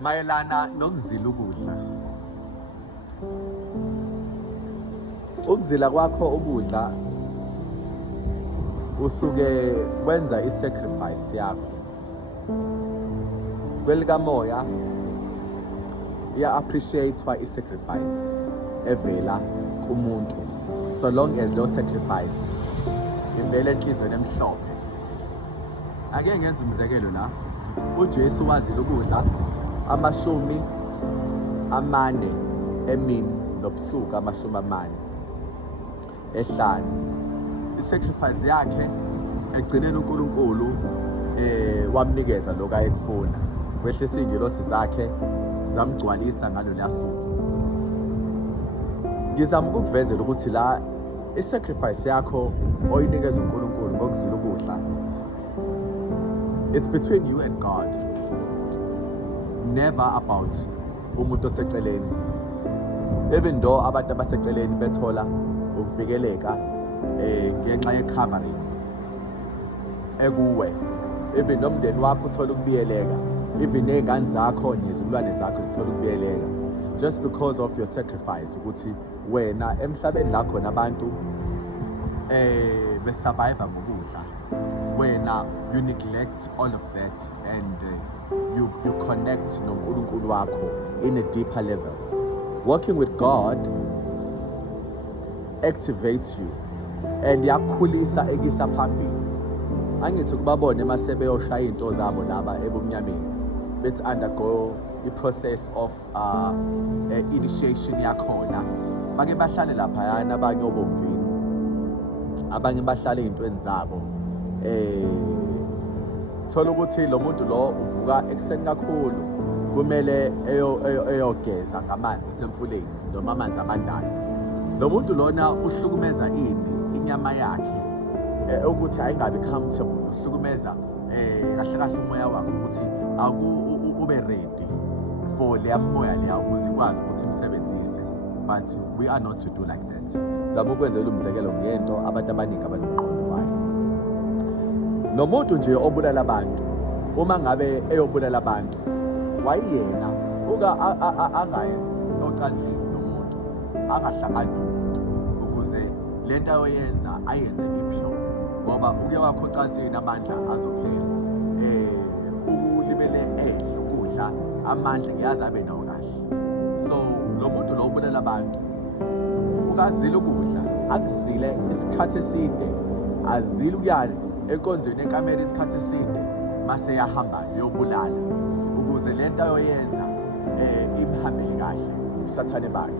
mayelana nokuzila ukudla. Ukuzila kwakho ukudla usuke wenza i-sacrifice yakho. Kwelikamoya iya-appreciate-wa i-sacrifice evela kumuntu, so long as lo sacrifice ivele enhlizweni emhlophe. Ake ngenze umzekelo la. uJesu wazile ukudla 40 emini nobusuku 40 ehlanu. I-sacrifice yakhe egcineni uNkulunkulu wamnikeza lokho ayekufuna. Wehlisa iy'ngilosi zakhe zamgcwalisa ngalo lasuku. Ngizama ukukuvezela ukuthi la i-sacrifice yakho oyinikeza uNkulunkulu ngokuzila ukudla, it's between you and God, never about umuntu oseceleni. Even though abantu abaseceleni bethola ukuvikeleka ngenxa ye-covering ekuwe, even nomndeni wakho uthola ukubiyeleka, even ney'ngane zakho nezizukulwane zakho zithola ukubiyeleka, just because of your sacrifice. Ukuthi wena emhlabeni la khona abantu besurvive ngokudla, wena you neglect all of that and you connect noNkulunkulu wakho in a deeper level. Working with God activates you and yakukhulisa ekisa phambili. Angithi kubabone mase beyoshaya into zabo laba ebumnyameni bethi undergo i-process of initiation yakhona, bake bahlale laphayana, abanye obomvini, abanye bahlale ey'ntweni zabo. Thola ukuthi lo muntu lo uvuka ekuseni kakhulu, kumele eyogeza ngamanzi asemfuleni noma amanzi abandayo. Lo muntu lona uhlukumeza inyama yakhe ukuthi ayingabi comfortable, uhlukumeza kahle kahle umoya wakhe ukuthi ube ready for leya moya leya ukuze ikwazi ukuthi imsebenzise. But we are not to do like that. Zama ukwenzela umzekelo ngento abantu abaningi abanomqondo wayo. Nomuntu nje obulala abantu, uma ngabe eyobulala abantu, wayiyena angaye ocansini nomuntu, angahlangani nomuntu ukuze lento ayoyenza ayenze ipyo, ngoba uke wakho ocansini amandla azophela. Ulibele edle ukudla, amandla ngiyazi abe nawo kahle. So lo muntu lo obulala abantu ukazile ukudla, akuzile isikhathi eside, azile ukuyala enkonzweni enkamera isikhathi eside, mase yahamba yobulala ukuze lento ayoyenza imhambele kahle usathane bakhe.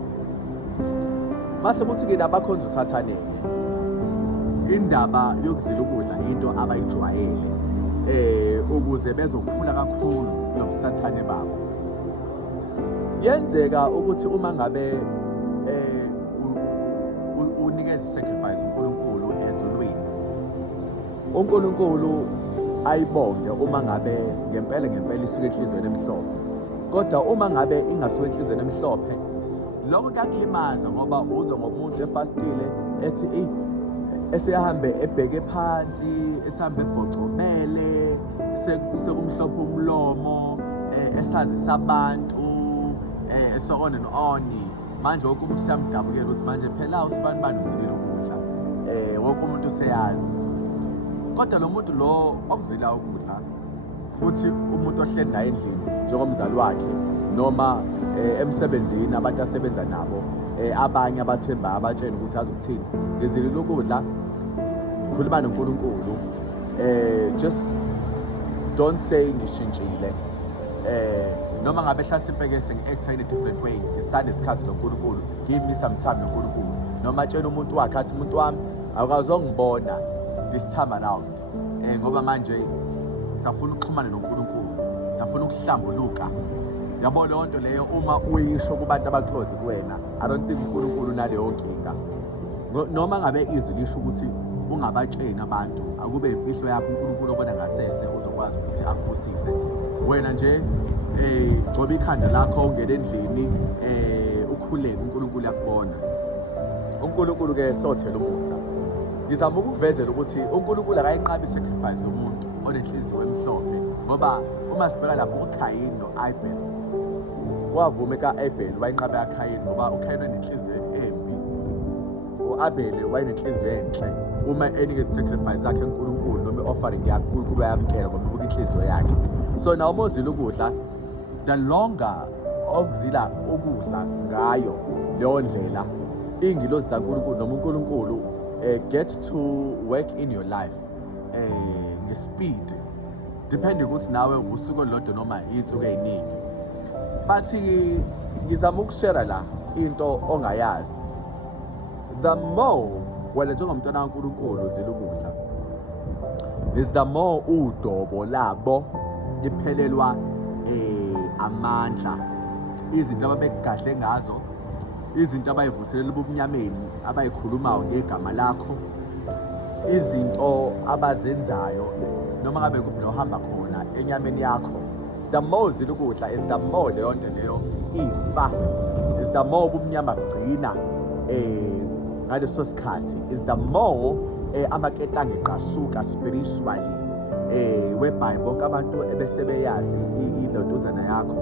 Mase kuthi-ke nabakhonza usathane-ke, indaba yokuzila ukudla into abayijwayele ukuze bezokhula kakhulu nobusathane babo. Yenzeka ukuthi uma ngabe unikeza i-sacrifice uNkulunkulu ezulwini, uNkulunkulu ayibonge uma ngabe ngempela isuke enhlizweni emhlophe. Kodwa uma ngabe ingasuke enhlizweni emhlophe, lokho kuyakulimaza ngoba uzwa ngomuntu efastile ethi esehambe ebheke phansi, esahambe ebhocomele, sekumhlophe umlomo, esazisa abantu, esokona no-oni. Manje wonke umuntu siyamdabukela ukuthi manje phela usibanibani uzilile ukudla, wonke umuntu useyazi. Kodwa lo muntu lo okuzila ukudla, uthi umuntu ohleli naye endlini njengomzali wakhe noma emsebenzini abantu asebenza nabo, abanye abathembayo abatshela ukuthi azokuthini, ngizilile ukudla, ngikhuluma noNkulunkulu, just don't say ngishintshile. Noma ngabe hlase impekese ngi-actor in a different way, ngisanesikhathi noNkulunkulu, give me some time noNkulunkulu. Noma atshela umuntu wakhe athi umuntu wami awukazongibona this time around, ngoba manje safuna ukuxhumana noNkulunkulu, safuna ukuhlambuluka. Yabo leyo nto leyo uma uyisho kubantu abaclose kuwena, I don't think uNkulunkulu unaleyo nkinga. Noma ngabe izwi lisho ukuthi ungabatsheni abantu, akube imfihlo yakho, uNkulunkulu obona ngasese uzokwazi ukuthi akubusise. Wena nje gcoba ikhanda lakho, ungene endlini, ukhuleke, uNkulunkulu yakubona. uNkulunkulu-ke sothela umusa. Ngizama ukukuvezela ukuthi uNkulunkulu akayiqabi i-sacrifice yomuntu onenhliziyo emhlophe, ngoba uma sibheka lapho uKhayini no-Abel wavuma ka-Abel wayinqaba yaKhayini ngoba uKhayini wanenhliziyo embi, u-Abel wayenenhliziyo enhle. Uma enikeza i-sacrifice yakhe kuNkulunkulu noma i-offering yakhe uNkulunkulu ayamkela ngoba ubuka inhliziyo yakhe. So nawe uma uzila ukudla, the longer okuzila ukudla ngayo leyo ndlela, iy'ngilosi zaNkulunkulu noma uNkulunkulu get to work in your life nge-speed, depending ukuthi nawe usuku olulodwa noma iy'nsuku ey'ningi. But ngizama ukushare la into ongayazi. The more wena njengomntwana kaNkulunkulu uzila ukudla, is the more udobo labo liphelelwa amandla. Izinto ababekugadle ngazo, izinto abayivuselela ubumnyameni abayikhulumayo ngegama lakho, izinto abazenzayo noma ngabe kuphi nohamba khona enyameni yakho. The more uzila ukudla is the more leyo nto leyo ifa, is the more ubumnyama bugcina ngaleso sikhathi, is the more amaketanga eqashuka spiritually, whereby bonke abantu ebesebeyazi ilonduzana yakho,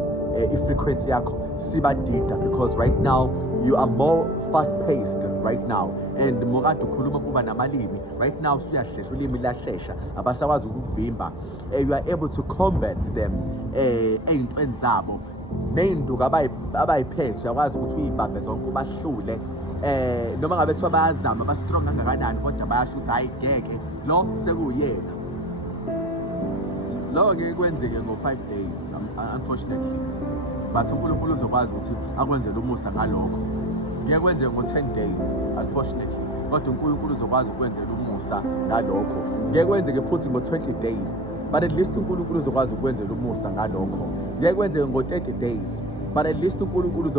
i-frequency yakho sibadida, because right now you are more fast-paced right now, and mokade ukhuluma kuba namalimi right now suyashesha, ulimi liyashesha, abasakwazi ukuvimba. You are able to combat them ey'ntweni zabo, ney'nduku abayiphethe uyakwazi ukuthi uyibambe zonke ubahlule. Noma ngabe kuthiwa bayazama ba-strong kangakanani, kodwa bayasho ukuthi hhayi ngeke, lo sekuyena. Lo ngeke kwenzeke ngo-5 days unfortunately, but uNkulunkulu uzokwazi ukuthi akwenzele umusa ngalokho. Ngeke kwenzeke ngo-10 days unfortunately, kodwa uNkulunkulu uzokwazi ukwenzela umusa ngalokho. Ngeke kwenzeke futhi ngo-20 days, but at least uNkulunkulu uzokwazi ukwenzela umusa ngalokho. Ngeke kwenzeke ngo-30 days, but at least uNkulunkulu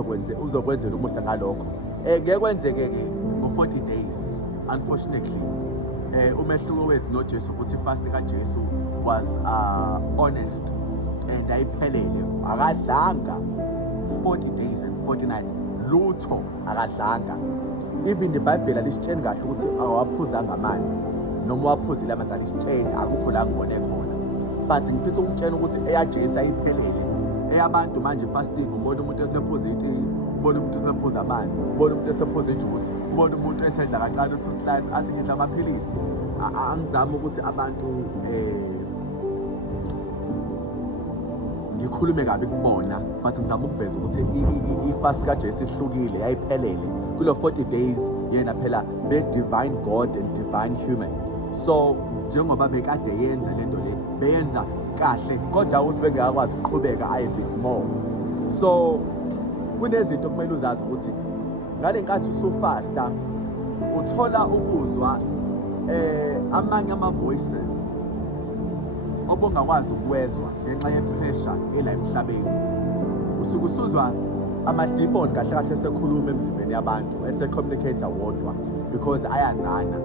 uzokwenzela umusa ngalokho. Ngeke kwenzeke-ke ngo-40 days unfortunately. Umehluko wethu noJesu ukuthi ifasti kaJesu was honest and ayiphelele, akadlanga 40 days and 40 nights, lutho akadlanga. Even iBhayibheli alisitsheni kahle ukuthi awaphuzanga amanzi, noma waphuzile amanzi alisitsheni, akukho la ngibone khona. But ngifisa ukutshela ukuthi eyaJesu ayiphelele, eyabantu manje fasting, ubona umuntu esephuza iti, ubona umuntu esephuza amanzi, ubona umuntu esephuza ijuice, ubona umuntu esedla kancane uthi slice athi ngidla amaphilisi. Angizama ukuthi abantu ngikhulume kabi kubona, but ngizama ukuveza ukuthi i-fast kaJesu ihlukile, yayiphelele. Kulo 40 days yena phela be-divine God and divine human. So njengoba bekade yenza lento le, beyenza kahle, kodwa ukuthi bengakwazi ukuqhubeka aye bit more. So kunezinto kumele uzazi ukuthi ngale nkathi usufasta uthola ukuzwa amanye ama-voices obungakwazi ukuwezwa ngenxa ye-pressure ela emhlabeni. Usuke usuzwa ama-demon kahle kahle esekhuluma emzimbeni yabantu, ese-communicate wodwa because ayazana.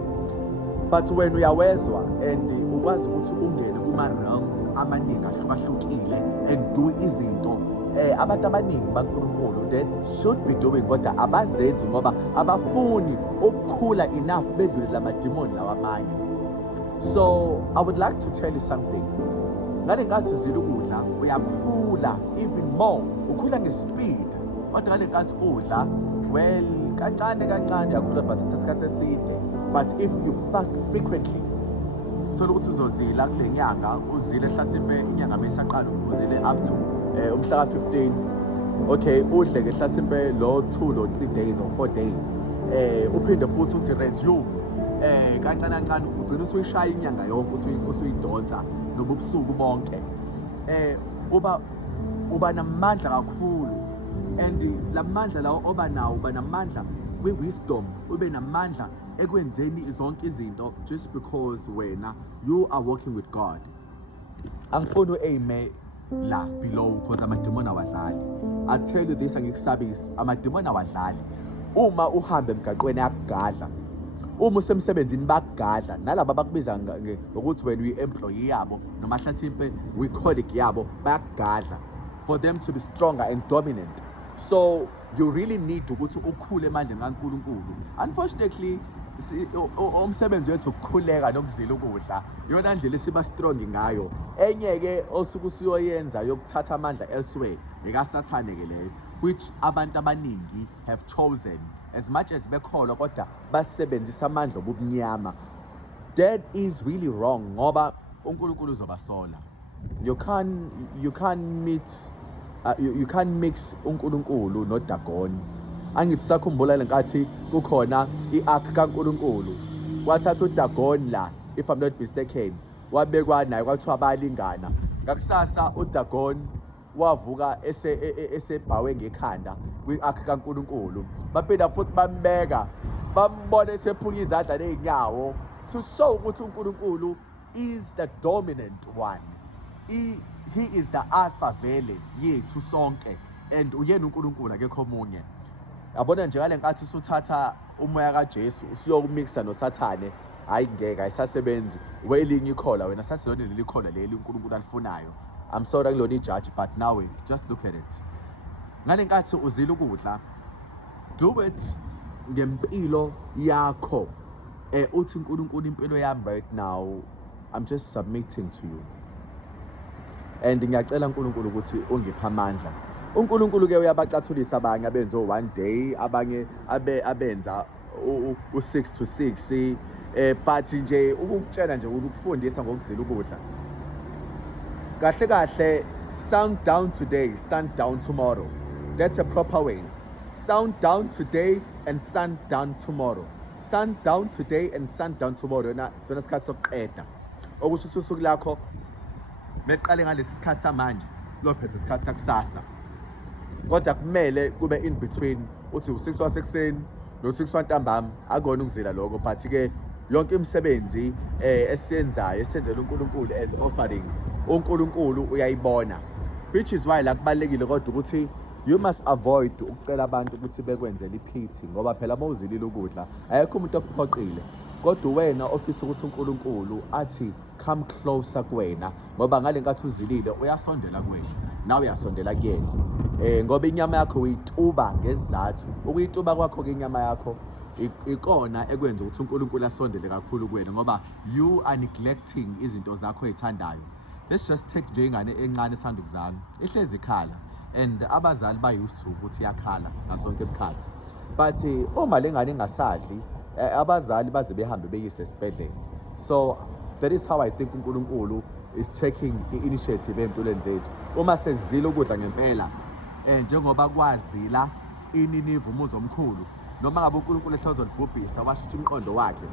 But wena uyawezwa and ukwazi ukuthi ungene kuma-realms amaningi ahlukahlukile and do izinto abantu abaningi baNkulunkulu that should be doing, kodwa abazenzi ngoba abafuni ukukhula enough bedlule lamademoni lawa amanye. So I would like to tell you something. Ngale nkathi uzila ukudla uyakhula even more, ukhula nge-speed, kodwa ngale nkathi udla, well, kancane kancane uyakhula but kuthatha isikhathi eside. But if you fast frequently, thola ukuthi uzozila kule nyanga, uzile hlasimpe inyanga mayisaqala, uzile up to umhla ka-15, okay, udle-ke hlasimpe lo 2 lo 3 days or 4 days, uphinde futhi uthi resume kancane kancane, ugcina usuyishaya inyanga yonke usuyidonsa noma ubusuku bonke. Uba namandla kakhulu, and lamandla lawo oba nawo, uba namandla kwi-wisdom, ube namandla ekwenzeni zonke izinto just because wena you are working with God. Angifuni u-aime la below because amademoni awadlali. I tell you this, angikusabisi, amademoni awadlali. Uma uhambe emgaqweni ayakugadla, uma usemsebenzini bakugadla, nalaba bakubiza ngokuthi wena uyi-employee yabo noma hlasimpe uyi-colleague yabo, bayakugadla for them to be stronger and dominant. So you really need ukuthi ukhule emandleni kaNkulunkulu. Unfortunately, umsebenzi wethu ukukhuleka nokuzila ukudla iyona ndlela siba strong ngayo. Enye-ke osuke usuyoyenza yokuthatha amandla elsewhere ekasathane-ke leyo, which abantu abaningi have chosen as much as bekholwa kodwa basebenzisa amandla obumnyama. That is really wrong ngoba uNkulunkulu uzobasola. You can't mix uNkulunkulu noDagon. Angithi sakhumbula lenkathi kukhona i-ark kaNkulunkulu, kwathatha uDagon la, if I'm not mistaken, wabekwa naye kwathiwa bayalingana. Ngakusasa uDagon wavuka esebhawe ngekhanda kwi-ark kaNkulunkulu, baphinda futhi bambeka bambona esephuka izandla ney'nyawo to show ukuthi uNkulunkulu is the dominant one. He is the alpha vele yethu sonke, and uyena uNkulunkulu akekho omunye. Yabona nje ngale nkathi usuthatha umoya kaJesu usuyokumixa noSathane, hayi ngeke ayisasebenzi. Welinye ikhola wena sasilona leli khola leli uNkulunkulu alifunayo. I'm sorry kulona ijudge, but now just look at it. Ngale nkathi uzila ukudla, do it ngempilo yakho. Uthi uNkulunkulu impilo yami right now, I'm just submitting to you. And ngiyacela uNkulunkulu ukuthi ungiphe amandla. uNkulunkulu ke uyabacathulisa abanye abenza one day, abanye abenza u6 to 6, but nje ukukutshela nje ukufundisa ngokuzila ukudla. Kahle kahle, sundown today, sundown tomorrow. That's a proper way. Sundown today and sundown tomorrow. Sundown today and sundown tomorrow. Na sona isikhathi sokuqeda. Okusho ukuthi usuku lakho meqale ngalesi sikhathi samanje lophethe isikhathi sakusasa. Kodwa kumele kube in between, uthi u6 wasekuseni no6 wantambama akona ukuzila lokho, but ke yonke imisebenzi esiyenzayo esenzela uNkulunkulu as offering, uNkulunkulu uyayibona, which is why la kubalekile kodwa ukuthi you must avoid ukucela abantu ukuthi bekwenzele iphithi, ngoba phela mawuzilile ukudla ayekho umuntu okuphoqile, kodwa wena ofisa ukuthi uNkulunkulu athi come closer kuwena, ngoba ngale nkathi uzilile uyasondela kuwena nawe uyasondela kuyena. Ngoba inyama yakho uyituba ngesizathu, ukuyituba kwakho ke inyama yakho ikona ekwenza ukuthi uNkulunkulu asondele kakhulu kuwena, ngoba you are neglecting izinto zakho ezithandayo. Let's just take nje ingane encane esanda ukuzalwa ehlezi ikhala, and abazali bayused ukuthi yakhala ngasonke isikhathi, but uma lengane ingasadli abazali baze behambe beyise esibhedlela. So that is how I think uNkulunkulu is taking i-initiative empilweni zethu. Uma sezila ukudla ngempela, njengoba kwazila iNinive umuzi omkhulu, noma ngabe uNkulunkulu ethozolibhubhisa washintsha umqondo wakhe,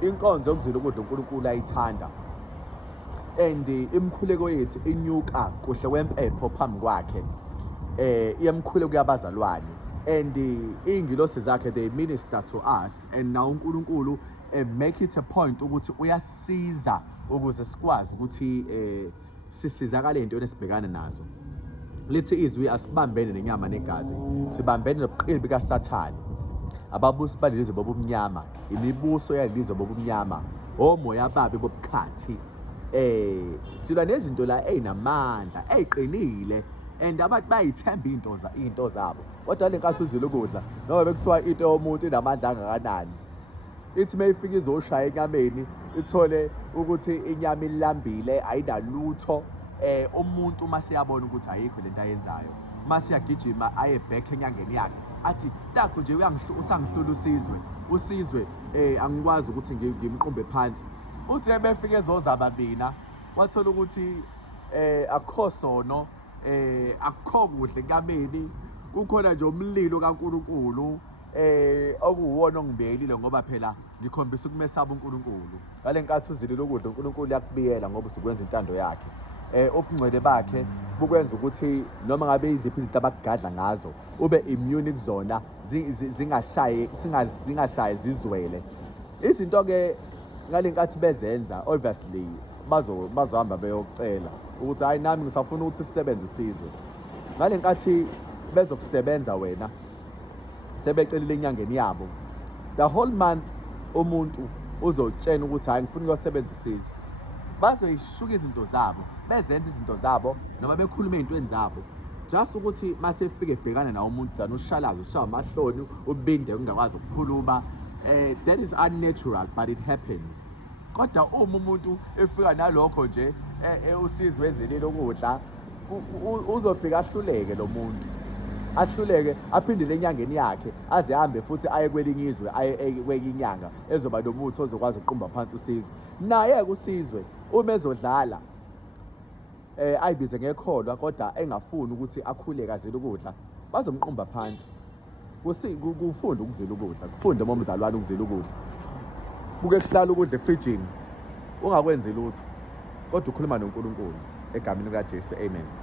inkonzo yokuzila ukudla uNkulunkulu ayithanda, and imkhuleko yethu inyuka kuhle kwempepho phambi kwakhe, iyamkhuleko kuyabazalwane, and iy'ngilosi zakhe they minister to us, and now uNkulunkulu make it a point ukuthi uyasiza ukuze sikwazi ukuthi sisizakale entweni esibhekana nazo. Lithi izwi asibambene nenyama negazi, sibambene nobuqili bikaSathane, ababusi balilizwe bobumnyama, imibuso yalilizwe bobumnyama, omoya ababi bobukhathi. Silwa nezinto la ey'namandla ey'qinile, and abantu bayithemba into zabo, kodwa le nkathi uzila ukudla noma bekuthiwa into yomuntu inamandla angakanani, ithi mayifika izoshaya enyameni ithole ukuthi inyama ilambile ayinalutho, umuntu mase yabona ukuthi ayikho lento ayenzayo, mase yagijima aye back enyangeni yakhe athi takho nje usangihlula usizwe angikwazi ukuthi ngimqumbe phansi. Uthi ebefika ezoza babina wathola ukuthi akukho sono, akukho kuhle kameni, kukhona nje umlilo kaNkulunkulu okuwona ongibeyelile, ngoba phela ngikhombisa ukumesaba uNkulunkulu. Ngale nkathi uzilile ukudla uNkulunkulu yakubiyela ngoba usukwenza intando yakhe. Ubungcwele bakhe bukwenza ukuthi noma ngabe iziphi izinto abakugadla ngazo ube immune kuzona, zingashaye zizwele izinto ke. Ngale nkathi bezenza obviously bazohamba beyocela ukuthi hayi nami ngisafuna ukuthi sisebenze isizwe. Ngale nkathi bezokusebenza wena sebecelile enyangeni yabo, the whole month umuntu uzotshena ukuthi hayi ngifuna ukuyosebenza isizwe, bazoyishuka izinto zabo, bezenza izinto zabo noma bekhuluma ey'ntweni zabo, just ukuthi mase efike ebhekana nawo umuntu dani ushalazo ushawa amahloni ubinde ungakwazi ukukhuluma, that is unnatural but it happens. Kodwa uma umuntu efika nalokho nje usizo ezilile ukudla uzofika ahluleke lo muntu, ahluleke aphindele enyangeni yakhe aze ahambe futhi aye kwelinye izwe, aye kwenye inyanga ezoba nomuthi ozokwazi uqumba phansi usizwe. Naye kusizwe uma ezodlala ayibize ngekholwa kodwa engafuni ukuthi akhuleke azile ukudla, bazomqumba phansi. Kufunda ukuzila ukudla, kufunde momzalwane ukuzila ukudla. Kuke kuhlala ukudla efrijini ungakwenzi lutho kodwa ukhuluma noNkulunkulu egameni likaJesu, amen.